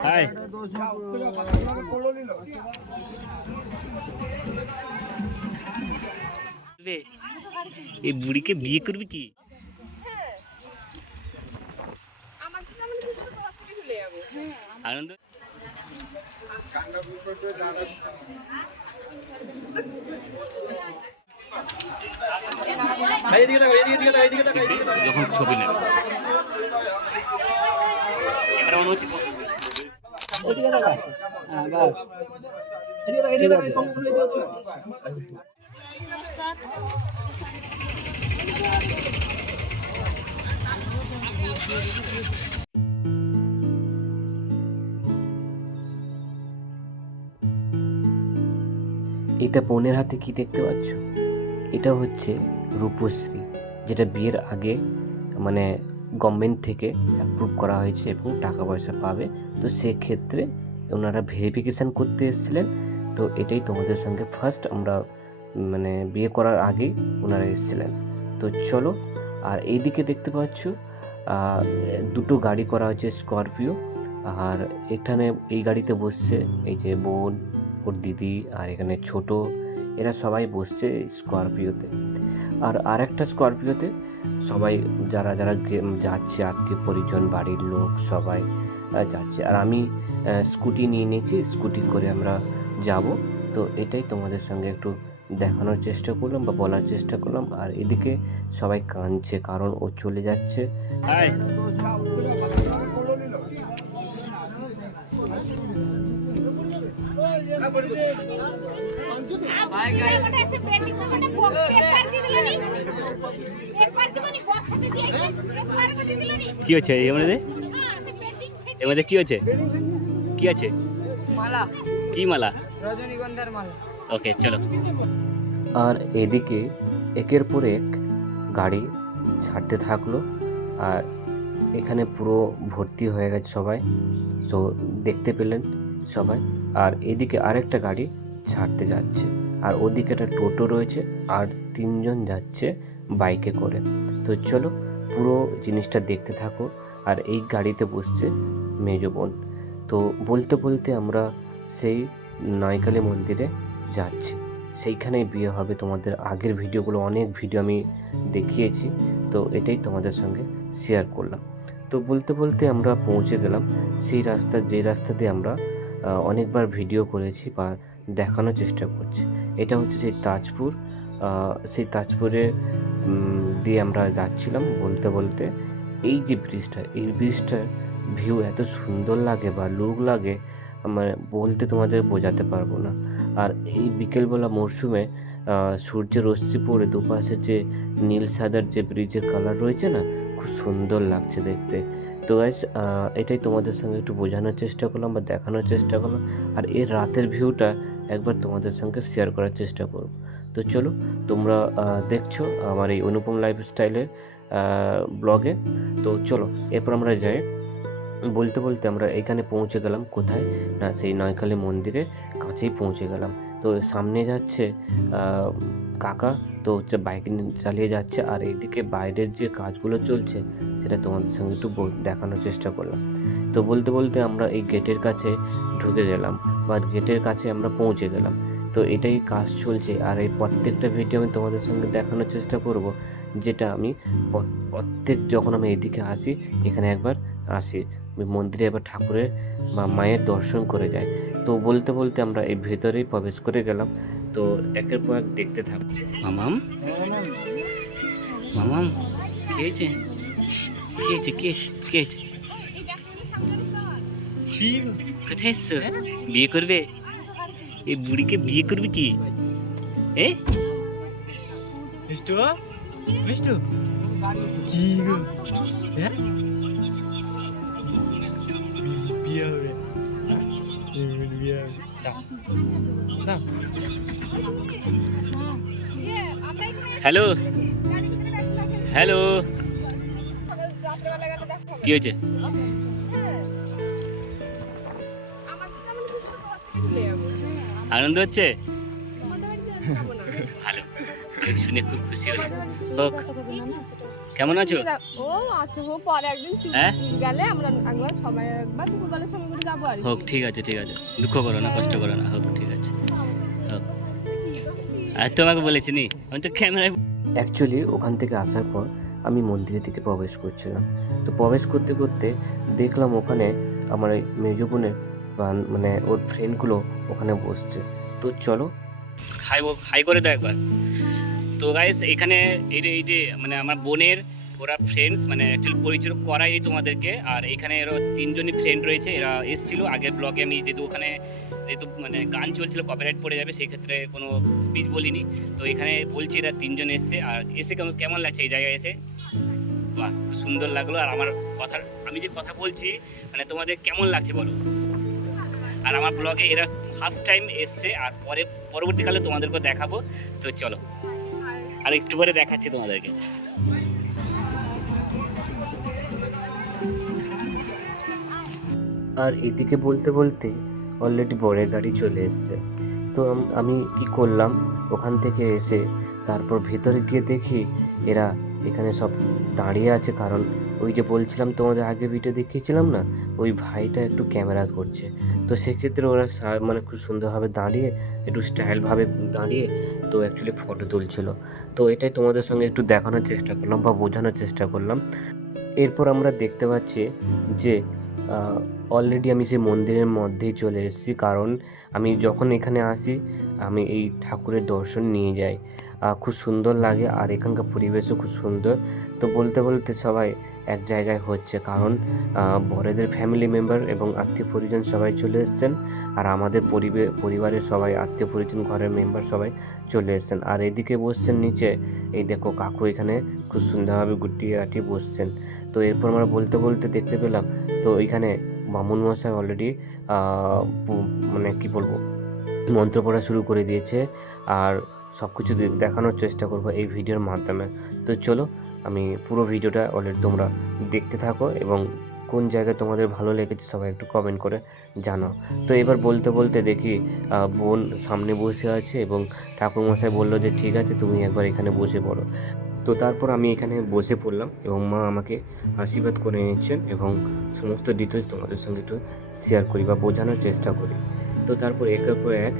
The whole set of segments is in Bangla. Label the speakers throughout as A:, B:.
A: হাই এই বুড়িকে বিয়ে করবি কি। আনন্দ? যখন ছবি নেবে এটা মনে হচ্ছে
B: এদিকে দেখা হ্যাঁ বাস এদিকে দেখা এদিকে দেখা কম্পিউটার এদিকে দেখা।
C: এটা বোনের হাতে কি দেখতে পাচ্ছ? এটা হচ্ছে রূপশ্রী, যেটা বিয়ের আগে মানে গভর্নমেন্ট থেকে অ্যাপ্রুভ করা হয়েছে এবং টাকা পয়সা পাবে। তো সেক্ষেত্রে ওনারা ভেরিফিকেশান করতে এসেছিলেন। তো এটাই তোমাদের সঙ্গে ফার্স্ট আমরা মানে বিয়ে করার আগেই ওনারা এসেছিলেন। তো চলো, আর এইদিকে দেখতে পাচ্ছ দুটো গাড়ি করা হয়েছে স্করপিও আর এখানে এই গাড়িতে বসছে এই যে বোন, ওর দিদি আর এখানে ছোট, এরা সবাই বসছে স্করপিওতে আর আরেকটা স্করপিওতে সবাই যারা যারা যাচ্ছে আত্মীয় পরিজন বাড়ির লোক সবাই যাচ্ছে। আর আমি স্কুটি নিয়ে নিয়েছি স্কুটি করে আমরা যাব। তো এটাই তোমাদের সঙ্গে একটু দেখানোর চেষ্টা করলাম বা বলার চেষ্টা করলাম। আর এদিকে সবাই কাঁদছে কারণ ও চলে যাচ্ছে।
A: কি হচ্ছে এর মধ্যে এর মধ্যে কি হচ্ছে কি আছে?
D: মালা।
A: কি মালা?
D: রজনীগন্ধার মালা।
A: ওকে চলো।
C: আর এদিকে একের পর এক গাড়ি ছাড়তে থাকল আর এখানে পুরো ভর্তি হয়ে গেছে সবাই। তো দেখতে পেলেন সবাই। আর এদিকে আরেকটা গাড়ি ছাড়তে যাচ্ছে। আর ওদিকে একটা টোটো রয়েছে আর তিনজন যাচ্ছে বাইকে করে। তো চলো পুরো জিনিসটা দেখতে থাকো। আর এই গাড়িতে বসছে মেজ বোন। তো বলতে বলতে আমরা সেই নয়কালী মন্দিরে যাচ্ছি। সেইখানেই বিয়ে হবে তোমাদের আগের ভিডিওগুলো, অনেক ভিডিও আমি দেখিয়েছি। তো এটাই তোমাদের সঙ্গে শেয়ার করলাম। তো বলতে বলতে আমরা পৌঁছে গেলাম। সেই রাস্তা, যে রাস্তা দিয়ে আমরা অনেকবার ভিডিও করেছি বা দেখানোর চেষ্টা করছি। এটা হচ্ছে সেই তাজপুর। সেই তাজপুরে দিয়ে আমরা যাচ্ছিলাম বলতে বলতে। এই যে ব্রিজটা এই ব্রিজটার ভিউ এত সুন্দর লাগে বা লুক লাগে মানে বলতে তোমাদের বোঝাতে পারব না। আর এই বিকেলবেলা মরশুমে সূর্যের রশ্মি পড়ে দুপাশে যে নীল সাদার যে ব্রিজের কালার রয়েছে না, খুব সুন্দর লাগছে দেখতে। তো গাইস এটাই তোমাদের সঙ্গে একটু বোঝানোর চেষ্টা করলাম বা দেখানোর চেষ্টা করলাম। আর এর রাতের ভিউটা একবার তোমাদের সঙ্গে শেয়ার করার চেষ্টা করব। তো চলো, তোমরা দেখছ আমার এই অনুপম লাইফস্টাইলের ব্লগে তো চলো, এরপর আমরা যাই। বলতে বলতে আমরা এখানে পৌঁছে গেলাম, কোথায়? না, সেই নয়কালী মন্দিরের কাছেই পৌঁছে গেলাম। তো সামনে যাচ্ছে কাকা, তো হচ্ছে বাইক চালিয়ে যাচ্ছে, আর এইদিকে বাইরের যে কাজগুলো চলছে, সেটা তোমাদের সঙ্গে একটু দেখানোর চেষ্টা করলাম। তো বলতে বলতে আমরা এই গেটের কাছে ঢুকে গেলাম, বা গেটের কাছে আমরা পৌঁছে গেলাম। তো এটাই কাজ চলছে, আর এই প্রত্যেকটা ভিডিও আমি তোমাদের সঙ্গে দেখানোর চেষ্টা করব, যেটা আমি প্রত্যেক যখন আমি এদিকে আসি, এখানে একবার আসি। মন্দিরে এবার ঠাকুরের বা মায়ের দর্শন করে যাই তো বলতে বলতে আমরা এই ভেতরেই প্রবেশ করে গেলাম। তো একের পর এক দেখতে থাক
A: মামাম? মামাম? কে হয়েছে কে হয়েছে কে কে হয়েছে কোথায় এসছো? বিয়ে করবে? এই বুড়িকে বিয়ে করবি কি? এ?
B: মিষ্টু? মিষ্টু? কি? হ্যাঁ?
A: হ্যালো। হ্যালো। কি হয়েছে?
D: হ্যাঁ।
A: আনন্দ হচ্ছে? ভালো। শুনে খুব খুশি হলো হোক। কেমন আছো?
D: ও আচ্ছা ও পরে একদিন
A: হ্যাঁ?
D: গেলে আমরা একবার সবাই একবার দুপুরবেলার সময় করে যাব আর
A: হোক ঠিক আছে ঠিক আছে। দুঃখ করো না কষ্ট করো না। হোক ঠিক আছে। হোক। আর তোমাকে বলেছি নি আমি তো ক্যামেরায়
C: অ্যাকচুয়ালি ওখান থেকে আসার পর আমি মন্দিরের দিকে প্রবেশ করছিলাম। তো প্রবেশ করতে করতে দেখলাম ওখানে আমার ওই মেজো বোনের মানে ওর ফ্রেন্ডগুলো ওখানে বসছে। তো চলো।
A: হাই হাই করে দাও একবার। তো গাইস এখানে এই যে এই যে মানে আমার বোনের, ওরা ফ্রেন্ডস মানে অ্যাকচুয়ালি পরিচয় করাই তোমাদেরকে। আর এখানে এরা তিনজনই ফ্রেন্ড রয়েছে, এরা এসেছিল। আগের ব্লগে আমি যেহেতু ওখানে যেহেতু মানে গান চলছিল কপিরাইট পড়ে যাবে সেই ক্ষেত্রে কোনো স্পিচ বলিনি। তো এখানে বলছি, এরা তিনজন এসছে। আর এসে কেমন কেমন লাগছে এই জায়গায় এসে? বাহ সুন্দর লাগল। আর আমার কথার আমি যে কথা বলছি মানে তোমাদের কেমন লাগছে বলো? আর আমার ব্লগে এরা ফার্স্ট টাইম এসছে, আর পরে, পরবর্তীকালে তোমাদেরকে দেখাবো। তো চলো। আর একটু পরে দেখাচ্ছি তোমাদেরকে।
C: আর এদিকে বলতে বলতে অলরেডি বরের গাড়ি চলে এসছে। তো আমি কি করলাম? ওখান থেকে এসে তারপর ভেতরে গিয়ে দেখি এরা এখানে সব দাঁড়িয়ে আছে। কারণ ওই যে বলছিলাম তোমাদের আগে ভিডিও দেখিয়েছিলাম না, ওই ভাইটা একটু ক্যামেরা করছে। তো সেক্ষেত্রে ওরা মানে খুব সুন্দরভাবে দাঁড়িয়ে, একটু স্টাইলভাবে দাঁড়িয়ে তো অ্যাকচুয়ালি ফটো তুলছিল। তো এটাই তোমাদের সঙ্গে একটু দেখানোর চেষ্টা করলাম বা বোঝানোর চেষ্টা করলাম। এরপর আমরা দেখতে পাচ্ছি যে অলরেডি আমি সেই মন্দিরের মধ্যেই চলে এসেছি। কারণ আমি যখন এখানে আসি, আমি এই ঠাকুরের দর্শন নিয়ে যাই। খুব সুন্দর লাগে আর এখানকার পরিবেশও খুব সুন্দর। তো বলতে বলতে সবাই এক জায়গায় হচ্ছে কারণ বড়দের ফ্যামিলি মেম্বার এবং আত্মীয় পরিজন সবাই চলে এসছেন আর আমাদের পরিবে, পরিবারের সবাই, আত্মীয় পরিজন ঘরের মেম্বার সবাই চলে এসেছেন। আর এদিকে বসছেন নিচে, এই দেখো কাকু এখানে খুব সুন্দরভাবে গুটিয়ে আটিয়ে বসছেন। তো এরপর আমরা বলতে বলতে দেখতে পেলাম, তো এখানে মামুন মশাই অলরেডি মানে কি বলব, মন্ত্র পড়া শুরু করে দিয়েছে। আর সব কিছু দেখানোর চেষ্টা করব এই ভিডিওর মাধ্যমে। তো চলো, আমি পুরো ভিডিওটা অলরেডি তোমরা দেখতে থাকো এবং কোন জায়গায় তোমাদের ভালো লেগেছে সবাই একটু কমেন্ট করে জানাও তো এবার বলতে বলতে দেখি বোন সামনে বসে আছে এবং ঠাকুরমশাই বলল যে, ঠিক আছে, তুমি একবার এখানে বসে পড়ো। তো তারপর আমি এখানে বসে পড়লাম এবং মা আমাকে আশীর্বাদ করে নিচ্ছেন এবং সমস্ত ডিটেলস তোমাদের সঙ্গে একটু শেয়ার করি বা বোঝানোর চেষ্টা করি। তো তারপর একের পর এক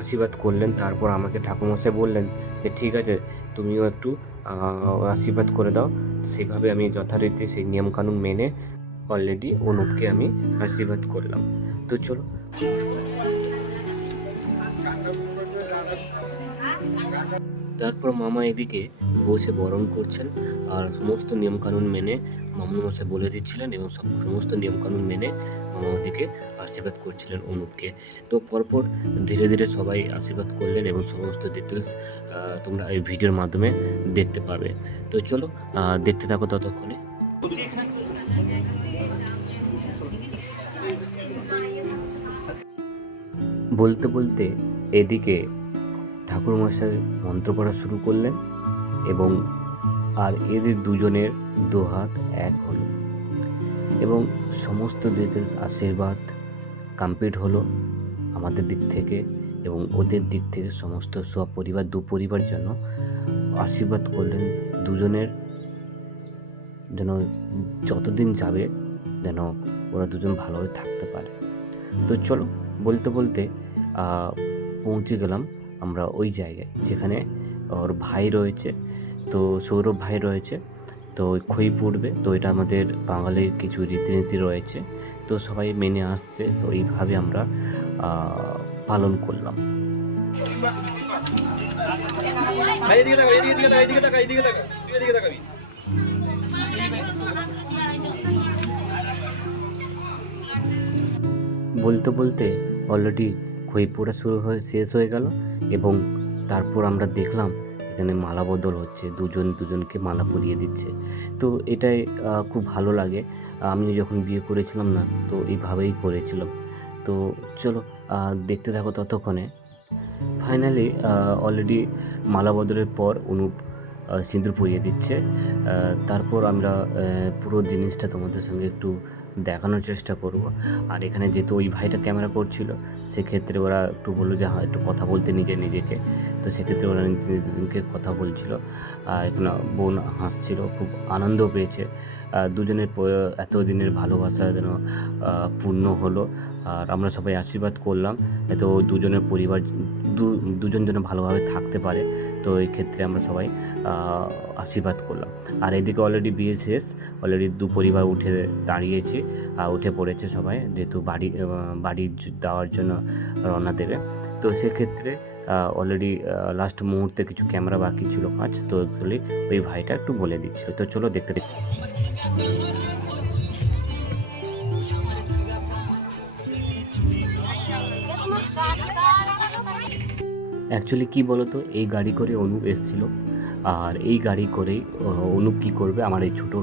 C: আশীর্বাদ করলেন, তারপর আমাকে ঠাকুরমশাই বললেন যে, ঠিক আছে, তুমিও একটু আশীর্বাদ করে দাও। সেভাবে আমি যথারীতি সেই নিয়মকানুন মেনে অলরেডি অনুপকে আমি আশীর্বাদ করলাম। তো চলো। তারপর মামা এদিকে বসে বরণ করছেন আর সমস্ত নিয়মকানুন মেনে মামুন মশাই বলে দিচ্ছিলেন এবং সব সমস্ত নিয়মকানুন মেনে ওদিকে আশীর্বাদ করছিলেন অনুপকে। তো পরপর ধীরে ধীরে সবাই আশীর্বাদ করলেন এবং সমস্ত ডিটেলস তোমরা এই ভিডিওর মাধ্যমে দেখতে পাবে। তো চলো দেখতে থাকো ততক্ষণে। বলতে বলতে এদিকে ঠাকুরমশাই মন্ত্র পড়া শুরু করলেন এবং আর এদের দুজনের দুহাত এক হলো। এবং সমস্ত ডিটেলস আশীর্বাদ কমপ্লিট হলো আমাদের দিক থেকে এবং ওদের দিক থেকে সমস্ত সব পরিবার দু পরিবার যেন আশীর্বাদ করলেন দুজনের। যেন যতদিন যাবে যেন ওরা দুজন ভালোভাবে থাকতে পারে। তো চলো, বলতে বলতে পৌঁছে গেলাম আমরা ওই জায়গায় যেখানে ওর ভাই রয়েছে। তো সৌরভ ভাই রয়েছে। তো খই পড়বে তো এটা আমাদের বাঙালির কিছু রীতিনীতি রয়েছে। তো সবাই মেনে আসছে। তো এইভাবে আমরা পালন করলাম। বলতে বলতে অলরেডি খই পোড়া শুরু হয়ে, শেষ হয়ে গেল এবং তারপর আমরা দেখলাম এখানে মালা বদল হচ্ছে, দুজন দুজনকে মালা পরিয়ে দিচ্ছে। তো এটাই খুব ভালো লাগে। আমি যখন বিয়ে করেছিলাম না, তো এইভাবেই করেছিলাম। তো চলো দেখতে থাকো ততক্ষণে। ফাইনালি অলরেডি মালা বদলের পর অনুপ সিঁদুর পরিয়ে দিচ্ছে। তারপর আমরা পুরো জিনিসটা তোমাদের সঙ্গে একটু দেখানোর চেষ্টা করব। আর এখানে যেহেতু ওই ভাইটা ক্যামেরা করছিল, সেক্ষেত্রে ওরা একটু বলল যে হ্যাঁ একটু কথা বলতে নিজে, নিজেকে। তো সেক্ষেত্রে ওরা নিজে, নিজেকে কথা বলছিল। আর এখানে বোন হাসছিল, খুব আনন্দ পেয়েছে। দুজনের এতদিনের ভালোবাসা যেন পূর্ণ হলো। আর আমরা সবাই আশীর্বাদ করলাম। এত দুজনের পরিবার দুজন যেন ভালোভাবে থাকতে পারে। তো এই ক্ষেত্রে আমরা সবাই আশীর্বাদ করলাম। আর এদিকে অলরেডি বিয়ে শেষ অলরেডি দু পরিবার উঠে দাঁড়িয়েছে উঠে পড়েছে সবাই, যেহেতু বাড়ি বাড়ি দেওয়ার জন্য রওনা দেবে। তো সেক্ষেত্রে অলরেডি লাস্ট মুহূর্তে কিছু ক্যামেরা বাকি ছিল কাজ, তো ওই ভাইটা একটু বলে দিচ্ছিল। তো চলো দেখতে দেখতে অ্যাকচুয়ালি কী বলো তো এই গাড়ি করে অনুপ এসেছিল। আর এই গাড়ি করেই অনুপ কী করবে? আমার এই ছোটো,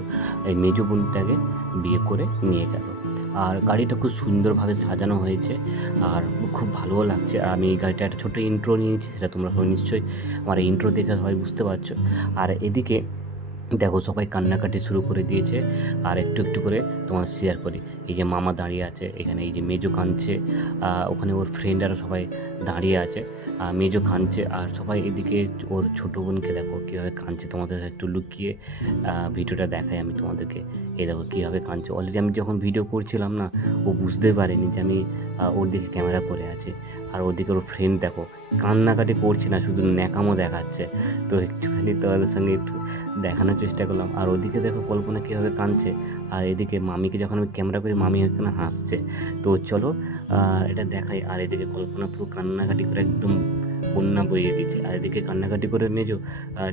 C: এই মেজো বোনটাকে বিয়ে করে নিয়ে গেল। আর গাড়িটা খুব সুন্দরভাবে সাজানো হয়েছে। আর খুব ভালোও লাগছে। আর আমি এই গাড়িটা একটা ছোটো ইন্ট্রো নিয়েছি সেটা তোমরা সবাই নিশ্চয়ই আমার ইন্ট্রো দেখে সবাই বুঝতে পারছ। আর এদিকে দেখো, সবাই কান্নাকাটি শুরু করে দিয়েছে। আর একটু একটু করে তোমার শেয়ার করি। এই যে মামা দাঁড়িয়ে আছে, এখানে এই যে মেজো কাঁদছে। ওখানে ওর ফ্রেন্ডরা সবাই দাঁড়িয়ে আছে। মেজো কাঁদছে আর সবাই এদিকে ওর ছোটো বোনকে দেখো কীভাবে কাঁদছে তোমাদের একটু লুকিয়ে ভিডিওটা দেখাই আমি তোমাদেরকে। এই দেখো কীভাবে কাঁদছে অলরেডি আমি যখন ভিডিও করছিলাম না, ও বুঝতে পারেনি যে আমি ওর দিকে ক্যামেরা করে আছি। আর ওদিকে ওর ফ্রেন্ড দেখো, কান্নাকাটি করছে না, শুধু ন্যাকামো দেখাচ্ছে। তো একটুখানি তোমাদের সঙ্গে একটু দেখানোর চেষ্টা করলাম। আর ওদিকে দেখো কল্পনা কীভাবে কাঁদছে। আর এদিকে মামিকে যখন আমি ক্যামেরা করি, মামি এখানে হাসছে। তো চলো এটা দেখাই। আর এদিকে কল্পনা পুরো কান্নাকাটি করে একদম বন্যা বইয়ে দিচ্ছে। আর এদিকে কান্নাকাটি করে মেজো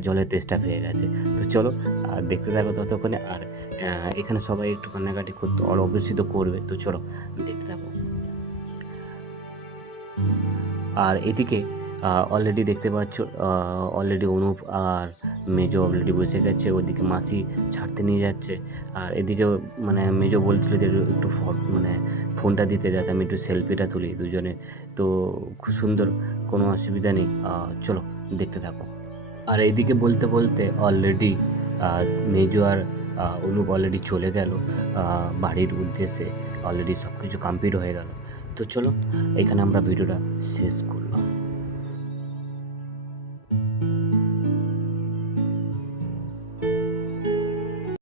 C: জলের তেষ্টা পেয়ে গেছে। তো চলো আর দেখতে থাকো ততক্ষণে। আর এখানে সবাই একটু কান্নাকাটি করতে, আর অবশ্যই তো করবে। তো চলো, দেখতে থাকো। আর এদিকে অলরেডি দেখতে পাচ্ছ অলরেডি অনুপ আর মেজো অলরেডি বসে গেছে, ওদিকে মাসি ছাড়তে নিয়ে যাচ্ছে। আর এদিকে মানে মেজো বলছিল যে একটু মানে ফোনটা দিতে যাতে আমি একটু সেলফিটা তুলি দুজনে। তো খুব সুন্দর, কোনো অসুবিধা নেই। চলো, দেখতে থাকো। আর এইদিকে বলতে বলতে অলরেডি মেজো আর অনুপ অলরেডি চলে গেল। বাড়ির উদ্দেশ্যে অলরেডি সব কিছু কমপ্লিট হয়ে গেল। তো চলো, এখানে আমরা ভিডিওটা শেষ করলাম